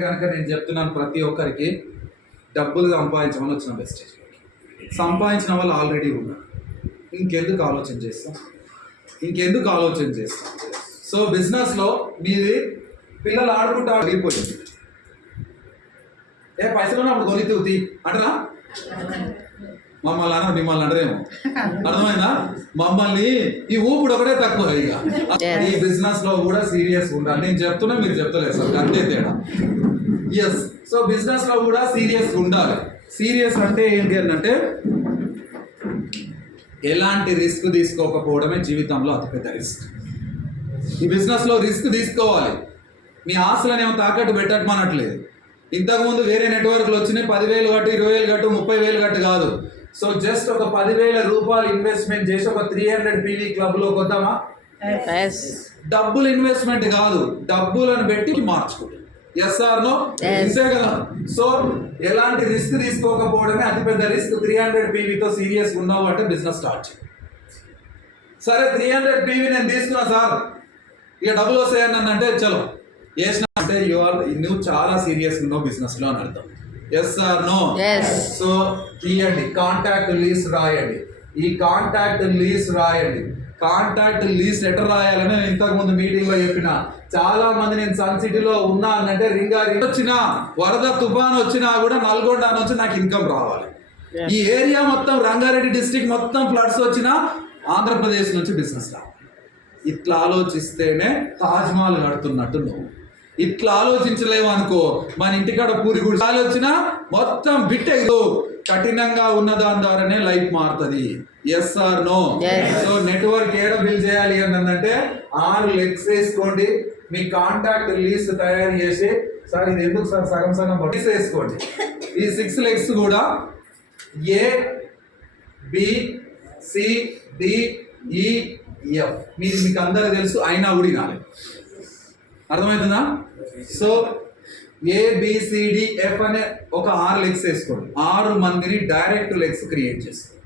కనుక నేను చెప్తున్నాను ప్రతి ఒక్కరికి డబ్బులు సంపాదించమని వచ్చిన బెస్ట్ సంపాదించిన వాళ్ళు ఆల్రెడీ ఉన్నారు. ఇంకెందుకు ఆలోచన చేస్తాం సో బిజినెస్లో మీది పిల్లలు ఆడుకుంటూ ఆగిపోయింది. పైసలు అప్పుడు కొని తూతి అంటారా? మమ్మల్ని మిమ్మల్ని అంటారేమో. అర్థమైందా? మమ్మల్ని ఈ ఊపుడు ఒకటే తక్కువ. ఇక ఈ బిజినెస్ లో కూడా సీరియస్ ఉండాలి. నేను చెప్తున్నా, మీరు చెప్తలేదు సార్, అంతే తేడా. ఎస్, సో బిజినెస్ లో కూడా సీరియస్ ఉండాలి. సీరియస్ అంటే ఏంటి అంటే ఎలాంటి రిస్క్ తీసుకోకపోవడమే జీవితంలో అతిపెద్ద రిస్క్. ఈ బిజినెస్ లో రిస్క్ తీసుకోవాలి. మీ ఆశలను ఏమో తాకట్టు పెట్టమనట్లేదు. ఇంతకుముందు వేరే నెట్వర్క్లు వచ్చినాయి, 10,000 కట్టు, 20,000 కట్టు, 30,000 కట్టు కాదు. సో జస్ట్ ఒక 10,000 రూపాయలు ఇన్వెస్ట్మెంట్ చేసి ఒక 300 PV క్లబ్ లో కొద్దామా? డబ్బులు ఇన్వెస్ట్మెంట్ కాదు, డబ్బులను పెట్టి మార్చుకుంటాం. Yes or no? అంతే కదా. సో ఎలాంటి రిస్క్ తీసుకోకపోవడమే అతిపెద్ద రిస్క్. 300 PVతో సీరియస్ ఉన్నావు అంటే బిజినెస్ స్టార్ట్ చేయి. సరే 300 PV నేను తీసుకున్నా సార్, ఇక డబ్బులు వస్తాయని అంటే చలో వేసిన అంటే నువ్వు చాలా సీరియస్ ఉన్నావు బిజినెస్ లో అని అర్థం. Yes or no? సో తీయండి, కాంటాక్ట్ లీస్ట్ రాయండి. ఈ కాంటాక్ట్ లీస్ట్ రాయండి. కాంటాక్ట్ లీస్ట్ ఎట్లా రాయాలని నేను ఇంతకు ముందు మీటింగ్ లో చెప్పిన. చాలా మంది నేను సన్ సిటీలో ఉన్నా అంటే రింగ్ వచ్చినా, వరద తుఫాన్ వచ్చినా కూడా నల్గొండ నుంచి నాకు ఇన్కమ్ రావాలి. ఈ ఏరియా మొత్తం రంగారెడ్డి డిస్ట్రిక్ట్ మొత్తం ఫ్లడ్స్ వచ్చినా ఆంధ్రప్రదేశ్ నుంచి బిజినెస్ రావాలి. ఇట్లా ఆలోచిస్తేనే తాజ్మహల్ కడుతున్నట్టు నువ్వు. ఇట్లా ఆలోచించలేవు అనుకో, మన ఇంటికాడ పూరి గుడి ఆలోచన మొత్తం బిట్టెదు. కఠినంగా ఉన్న దాని ద్వారానే లైఫ్ మారుతుంది. Yes or no? So network ఏడ బిల్ చేయాలి అంటే 6 లెగ్స్ వేసుకోండి. మీ కాంటాక్ట్ లిస్ట్ తయారు చేసి, సార్ ఇది ఎందుకు సార్ సగం సగం బడ్డీస్ వేసుకోండి. ఈ 6 లెగ్స్ కూడా A B C D E F మీకు అందరికి తెలుసు, అయినా కూడా వినాలి. అర్థమవుతుందా? సో ABCDF అనే ఒక 6 లెగ్స్ వేసుకోండి. 6 మందిని డైరెక్ట్ లెగ్స్ క్రియేట్ చేసుకోండి.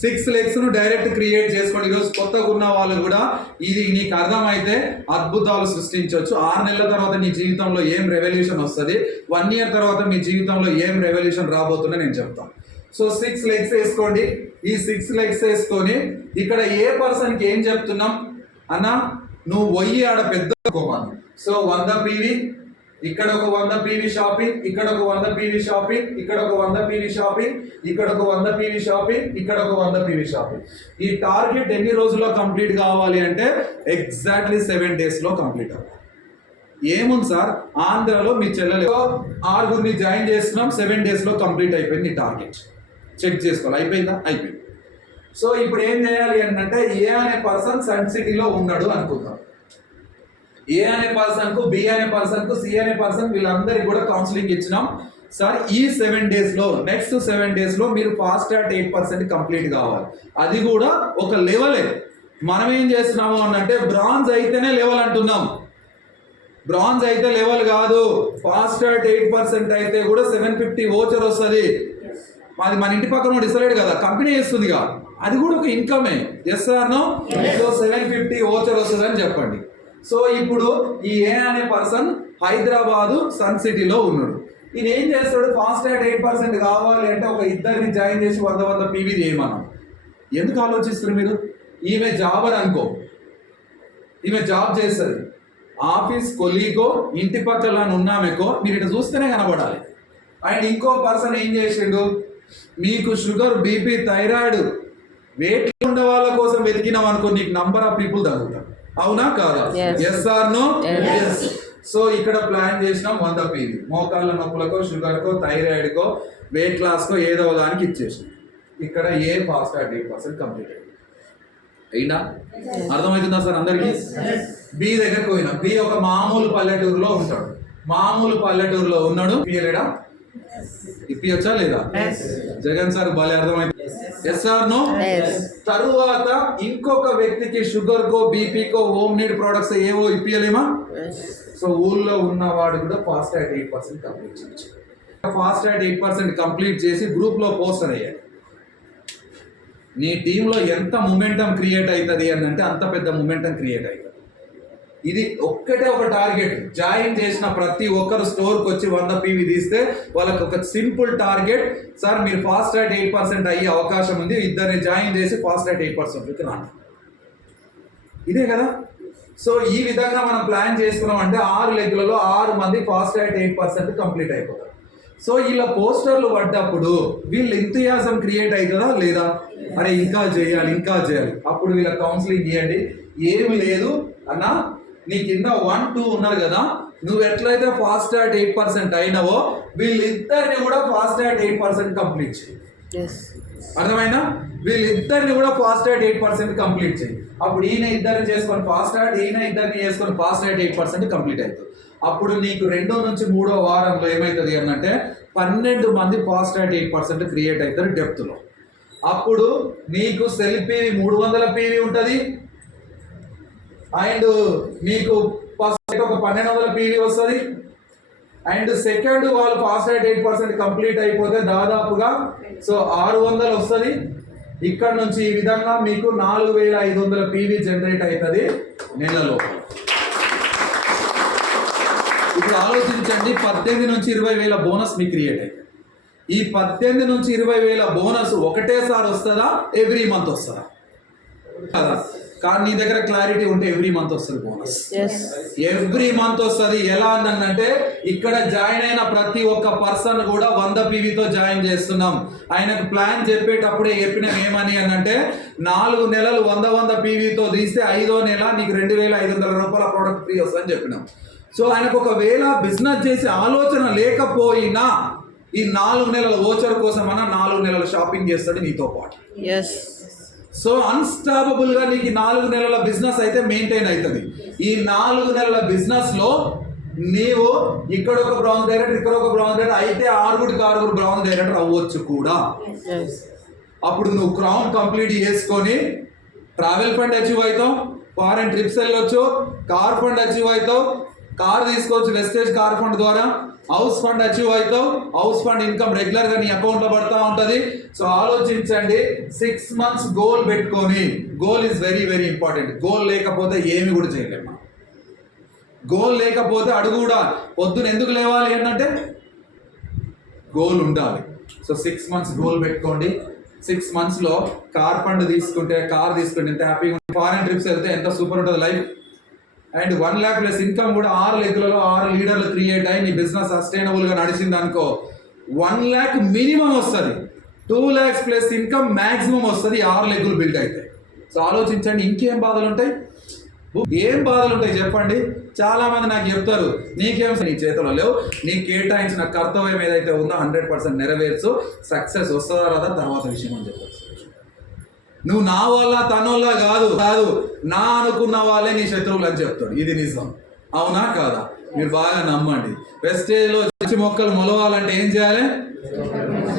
6 లెగ్స్ ను డైరెక్ట్ క్రియేట్ చేసుకోండి. ఈరోజు కొత్తగా ఉన్న వాళ్ళు కూడా ఇది నీకు అర్థమైతే అద్భుతాలు సృష్టించవచ్చు. 6 నెలల తర్వాత నీ జీవితంలో ఏం రెవల్యూషన్ వస్తుంది, 1 ఇయర్ తర్వాత మీ జీవితంలో ఏం రెవల్యూషన్ రాబోతుందో నేను చెప్తాను. సో 6 లెగ్స్ వేసుకోండి. ఈ 6 లెగ్స్ వేసుకొని ఇక్కడ ఏ పర్సన్కి ఏం చెప్తున్నాం అన్న, నువ్వు పోయి ఆడ పెద్ద సో 100 PV, ఇక్కడ ఒక 100 PV షాపింగ్, ఇక్కడ ఒక 100 PV షాపింగ్, ఇక్కడ ఒక 100 PV షాపింగ్, ఇక్కడ ఒక 100 PV షాపింగ్, ఇక్కడ ఒక 100 PV షాపింగ్. ఈ టార్గెట్ ఎన్ని రోజుల్లో కంప్లీట్ కావాలి అంటే ఎగ్జాక్ట్లీ 7 days లో కంప్లీట్ అవ్వాలి. ఏముంది సార్, ఆంధ్రలో మీ చెల్లెలు 6 జాయిన్ చేస్తున్నాం, 7 days లో కంప్లీట్ అయిపోయింది. నీ టార్గెట్ చెక్ చేసుకోవాలి. అయిపోయిందా? అయిపోయింది. సో ఇప్పుడు ఏం చేయాలి అంటే ఏ అనే పర్సన్ సన్ సిటీలో ఉన్నాడు అనుకుందాం. ఏ అనే పర్సన్ కు, బి అనే పర్సన్ కు, సి అనే పర్సన్, వీళ్ళందరికీ కూడా కౌన్సిలింగ్ ఇచ్చినాం. సార్ ఈ 7 days లో, నెక్స్ట్ 7 days లో మీరు ఫాస్ట్ అట్ 8% కంప్లీట్ కావాలి. అది కూడా ఒక లెవెలే. మనం ఏం చేస్తున్నాము అంటే బ్రాంజ్ అయితేనే లెవెల్ అంటున్నాం. బ్రాంజ్ అయితే లెవెల్ కాదు. ఫాస్ట్ అట్ 8% అయితే కూడా 750 వోచర్ వస్తుంది. అది మన ఇంటి పక్కన డిసైడ్ కదా, కంపెనీ ఇస్తుందిగా, అది కూడా ఒక ఇన్కమే. Yes or no? So 750 voucher వస్తుంది అని చెప్పండి. సో ఇప్పుడు ఈ ఏ అనే పర్సన్ హైదరాబాదు సన్ సిటీలో ఉన్నాడు. ఈయన ఏం చేస్తాడు, ఫాస్ట్ అట్ 8% కావాలి అంటే ఒక 2 జాయిన్ చేసి 100 PV చేయమన్నాం. ఎందుకు ఆలోచిస్తారు మీరు? ఈమె జాబ్ అని అనుకో, ఈమె జాబ్ చేస్తుంది, ఆఫీస్ కొలీగో, ఇంటి పక్కల ఉన్నామెకో, మీరు ఇట్లా చూస్తేనే కనబడాలి. అండ్ ఇంకో పర్సన్ ఏం చేసిండు, మీకు షుగర్, BP, థైరాయిడ్, వెయిట్ ఉండే వాళ్ళ కోసం వెతికినాం అనుకో, నీకు నంబర్ ఆఫ్ పీపుల్ తగ్గుతారు. అవునా కాదా? Yes or no? సో ఇక్కడ ప్లాన్ చేసినాం 100 PV. మోకాళ్ళ నొప్పులకో, షుగర్కో, థైరాయిడ్కో, వెయిట్ లాస్కో ఏదో దానికి ఇచ్చేసాం. ఇక్కడ ఏ ఫాస్ట్ అట్ 8% కంప్లీట్ అయినా అర్థమవుతుందా సార్ అందరికి? బి దగ్గరకు పోయినా, బి ఒక మామూలు పల్లెటూరులో ఉంటాడు. మామూలు పల్లెటూరులో ఉన్నాడు. ఇప్పియలేడా? ఇప్పియొచ్చా లేదా? జగన్ సార్ భలే అర్థమైంది. Yes or no? తరువాత ఇంకొక వ్యక్తికి షుగర్ కో, బీపీకో, హోమ్ నీడ్ ప్రొడక్ట్స్ ఏవో ఇప్పియలేమా? సో ఊళ్ళో ఉన్నవాడు కూడా ఫాస్ట్ అట్ 8% కంప్లీట్ చేయొచ్చు. ఫాస్ట్ అట్ 8% కంప్లీట్ చేసి గ్రూప్ లో పోస్టర్ అయ్యాడు. నీ టీంలో ఎంత మొమెంటం క్రియేట్ అవుతుంది అంటే అంత పెద్ద మొమెంటం క్రియేట్ అవుతుంది. ఇది ఒక్కటే ఒక టార్గెట్. జాయిన్ చేసిన ప్రతి ఒక్కరు స్టోర్కి వచ్చి 100 PV తీస్తే వాళ్ళకి ఒక సింపుల్ టార్గెట్, సార్ మీరు ఫాస్ట్ ట్రాక్ 8% అయ్యే అవకాశం ఉంది, ఇద్దరిని జాయిన్ చేసి ఫాస్ట్ ట్రాక్ 8% రాండి. ఇదే కదా. సో ఈ విధంగా మనం ప్లాన్ చేసుకున్నాం అంటే 6 లెగ్లలో 6 మంది ఫాస్ట్ ట్రాక్ 8% కంప్లీట్ అయిపోతారు. సో ఇలా పోస్టర్లు పడ్డప్పుడు వీళ్ళు ఎంతయాసం క్రియేట్ అవుతుందా లేదా, అరే ఇంకా చేయాలి ఇంకా చేయాలి. అప్పుడు వీళ్ళ కౌన్సిలింగ్ ఇవ్వండి. ఏమి లేదు అన్న, నీ కింద 1, 2 ఉన్నారు కదా, నువ్వు ఎట్లయితే ఫాస్ట్ ట్రాక్ 8% అయినావో వీళ్ళిద్దరిని కూడా ఫాస్ట్ ట్రాక్ 8% కంప్లీట్ చేయి. అర్థమైనా? వీళ్ళిద్దరిని కూడా ఫాస్ట్ ట్రాక్ 8% కంప్లీట్ చేయి. అప్పుడు ఈయన ఇద్దరిని చేసుకొని ఫాస్ట్ ట్రాక్, ఈయన ఇద్దరిని చేసుకొని ఫాస్ట్ ట్రాక్ 8% కంప్లీట్ అవుతుంది. అప్పుడు నీకు 2వ నుంచి 3వ వారంలో ఏమవుతుంది అంటే 12 మంది ఫాస్ట్ ట్రాక్ 8% క్రియేట్ అవుతారు డెప్త్లో. అప్పుడు నీకు సెల్ PV 300 PV ఉంటుంది, అండ్ నీకు ఫస్ట్ ఒక 1200 PV వస్తుంది, అండ్ సెకండ్ వాళ్ళు ఫాస్ట్ ట్రాక్ 8% కంప్లీట్ అయిపోతే దాదాపుగా సో 600 వస్తుంది. ఇక్కడ నుంచి ఈ విధంగా మీకు 4500 PV జనరేట్ అవుతుంది నెలలో. ఇప్పుడు ఆలోచించండి, 18 నుంచి 20,000 బోనస్ మీకు క్రియేట్ అవుతుంది. ఈ 18 నుంచి 20,000 బోనస్ ఒకటేసారి వస్తుందా, ఎవ్రీ మంత్ వస్తుందా? కదా. కానీ నీ దగ్గర క్లారిటీ ఉంటే ఎవ్రీ మంత్ వస్తుంది బోనస్, ఎవ్రీ మంత్ వస్తుంది. ఎలా అనంటే ఇక్కడ జాయిన్ అయిన ప్రతి ఒక్క పర్సన్ కూడా 100 PVతో జాయిన్ చేస్తున్నాం. ఆయనకు ప్లాన్ చెప్పేటప్పుడే చెప్పినాం ఏమని అంటే 4 నెలలు 100 PVతో తీస్తే 5వ నెల నీకు 2,500 రూపాయల ప్రోడక్ట్ ఫ్రీ వస్తుందని చెప్పినాం. సో ఆయనకు ఒకవేళ బిజినెస్ చేసే ఆలోచన లేకపోయినా ఈ 4 నెలల ఓచర్ కోసం అన్న 4 నెలల షాపింగ్ చేస్తాడు నీతో పాటు. సో అన్స్టాపబుల్ గా నీకు 4 నెలల బిజినెస్ అయితే మెయింటైన్ అవుతుంది. ఈ 4 నెలల బిజినెస్ లో నీవు ఇక్కడ ఒక బ్రౌన్ డైరెక్టర్, ఇక్కడ ఒక బ్రౌన్ డైరెక్టర్ అయితే 6 బ్రౌన్ డైరెక్టర్ అవ్వచ్చు కూడా. అప్పుడు నువ్వు క్రౌన్ కంప్లీట్ చేసుకొని ట్రావెల్ ఫండ్ అచీవ్ అవుతావు, ఫారెన్ ట్రిప్స్ వెళ్ళొచ్చు, కార్ ఫండ్ అచీవ్ అవుతావు, కార్ తీసుకోవచ్చు వెస్టేజ్ కార్ ఫండ్ ద్వారా, హౌస్ ఫండ్ అచీవ్ అవుతావు, హౌస్ ఫండ్ ఇన్కమ్ రెగ్యులర్ గా నీ అకౌంట్ లో పడతా ఉంటది. సో ఆలోచించండి, 6 months గోల్ పెట్టుకొని, goal is very very important. Goal లేకపోతే ఏమి కూడా చేయలేము. గోల్ లేకపోతే అడుగు కూడా పొద్దున ఎందుకు లేవాలి అంటే గోల్ ఉండాలి. సో 6 months గోల్ పెట్టుకోండి. 6 months లో కార్ ఫండ్ తీసుకుంటే ఎంత హ్యాపీగా ఉంటుంది, ఫారెన్ ట్రిప్స్ వెళ్తే ఎంత సూపర్ ఉంటుంది life. And 1 lakh plus income కూడా 6 లెగ్లలో 6 లీడర్లు క్రియేట్ అయ్యి నీ బిజినెస్ సస్టైనబుల్ గా నడిచింది అనుకో 1 lakh మినిమం వస్తుంది, 2 lakhs ప్లస్ ఇన్కమ్ మాక్సిమం వస్తుంది 6 లెగ్గులు బిల్డ్ అయితే. సో ఆలోచించండి, ఇంకేం బాధలు ఉంటాయి, ఏం బాధలు ఉంటాయి చెప్పండి. చాలా మంది నాకు చెప్తారు, నీకేం నీ చేతిలో లేవు, నీకు కేటాయించిన కర్తవ్యం ఏదైతే ఉందో 100% నెరవేర్చు, సక్సెస్ వస్తుందా రాదా తర్వాత విషయం అని చెప్పచ్చు. నువ్వు నా వల్ల తన వల్ల కాదు నా అనుకున్న వాళ్ళే నీ శత్రువులు అని చెప్తాడు. ఇది నిజం, అవునా కాదా? మీరు బాగా నమ్మండి. వెస్టేజ్లో పిచ్చి మొక్కలు మొలవాలంటే ఏం చేయాలి?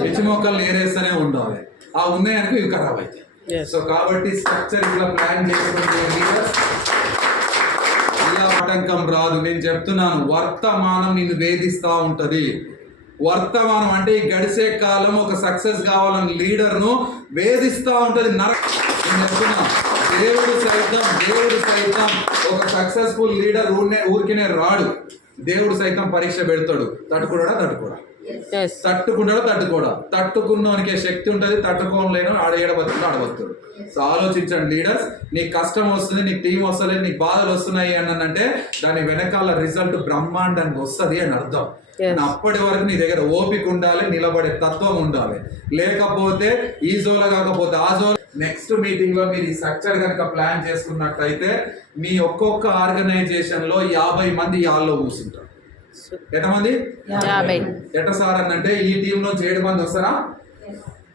పిచ్చి మొక్కలు ఏరేస్తూనే ఉండాలి. ఆ ఉన్నాయనుకో ఇవి ఖరాబ్ అవుతాయి. సో కాబట్టి స్ట్రక్చర్ ఇలా ప్లాన్ చేసుకుంటే ఇలా ఆటంకం రాదు. నేను చెప్తున్నాను, వర్తమానం నిన్ను వేధిస్తూ ఉంటది. వర్తమానం అంటే ఈ గడిచే కాలం ఒక సక్సెస్ కావాలని లీడర్ను వేధిస్తూ ఉంటుంది. నేను చెప్తున్నా, దేవుడు సైతం ఒక సక్సెస్ఫుల్ లీడర్ ఊరికినే రాడు. దేవుడు సైతం పరీక్ష పెడతాడు. తట్టుకుంటాడా తట్టుకున్నవానికి శక్తి ఉంటుంది, తట్టుకోలేను ఆడబడుతుంది ఆడబడుతాడు. సో ఆలోచించండి లీడర్స్, నీకు కష్టం వస్తుంది, నీకు టీం వస్తలేదు, నీకు బాధలు వస్తున్నాయి అంటే దాని వెనకాల రిజల్ట్ బ్రహ్మాండానికి వస్తుంది అని అర్థం. అప్పటి వరకు నీ దగ్గర ఓపిక ఉండాలి, నిలబడే తత్వం ఉండాలి. లేకపోతే ఈ జోలో కాకపోతే ఆ జోలో. నెక్స్ట్ మీటింగ్ లో మీరు ఈ స్ట్రక్చర్ కనుక ప్లాన్ చేసుకున్నట్టయితే మీ ఒక్కొక్క ఆర్గనైజేషన్ లో 50 మంది యాల్లో కూర్చుంటారు. ఎంతమంది? 50. ఎట్ట సార్ అంటే ఈ టీం నుంచి 7 మంది వస్తారా,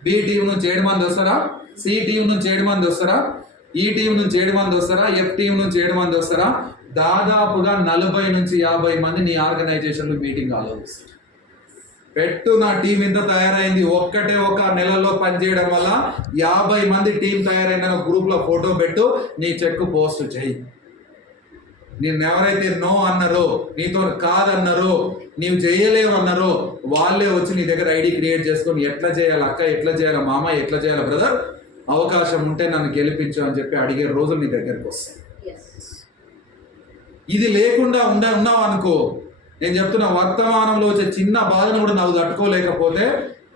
బి టీం నుంచి 7 మంది వస్తారా, సి టీం నుంచి 7 మంది వస్తారా, ఈ టీం నుంచి 7 మంది వస్తారా, ఎఫ్ టీం నుంచి 7 మంది వస్తారా? దాదాపుగా 40 నుంచి 50 మంది నీ ఆర్గనైజేషన్లో మీటింగ్ ఆలోచిస్తారు. పెట్టు, నా టీం ఇంత తయారైంది, ఒక్కటే ఒక నెలలో పనిచేయడం వల్ల 50 మంది టీం తయారైన గ్రూప్లో ఫోటో పెట్టు, నీ చెక్ పోస్ట్ చేయి. నేను ఎవరైతే నో అన్నారో, నీతో కాదన్నారో, నీవు చేయలేవన్నారో వాళ్ళే వచ్చి నీ దగ్గర ఐడి క్రియేట్ చేసుకొని ఎట్లా చేయాలి అక్క, ఎట్లా చేయాలి మామ, ఎట్లా చేయాలి బ్రదర్, అవకాశం ఉంటే నన్ను గెలిపించు అని చెప్పి అడిగే రోజులు నీ దగ్గరికి వస్తాయి. ఇది లేకుండా ఉన్నావు అనుకో, నేను చెప్తున్నా, వర్తమానంలో వచ్చే చిన్న బాధను కూడా నువ్వు తట్టుకోలేకపోతే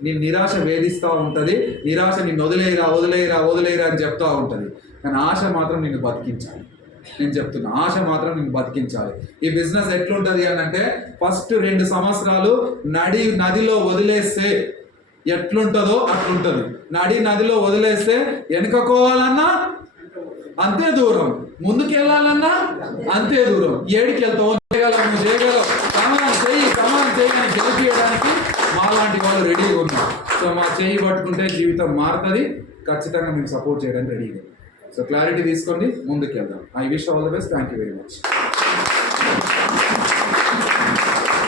నీ నిరాశ వేధిస్తూ ఉంటుంది. నిరాశ నిన్ను వదిలేయరా వదిలేయరా వదిలేయరా అని చెప్తూ ఉంటుంది. కానీ ఆశ మాత్రం నిన్ను బతికించాలి. నేను చెప్తున్నా, ఆశ మాత్రం నిన్ను బతికించాలి. ఈ బిజినెస్ ఎట్లుంటుంది అని అంటే, ఫస్ట్ 2 సంవత్సరాలు నదిలో వదిలేస్తే ఎట్లుంటుందో అట్లుంటుంది. నదిలో వదిలేస్తే వెనుకపోవాలన్నా అంతే దూరం, ముందుకు వెళ్ళాలన్నా అంతే దూరం. ఏడికి వెళ్తావు, చేయగలవు, సమానం చేయని గెలిపియడానికి మాలాంటి వాళ్ళు రెడీగా ఉన్నారు. సో మా చేయి పట్టుకుంటే జీవితం మారుతుంది. ఖచ్చితంగా మేము సపోర్ట్ చేయడానికి రెడీగా. సో క్లారిటీ తీసుకోండి, ముందుకు వెళ్దాం. I wish all the best. Thank you very much.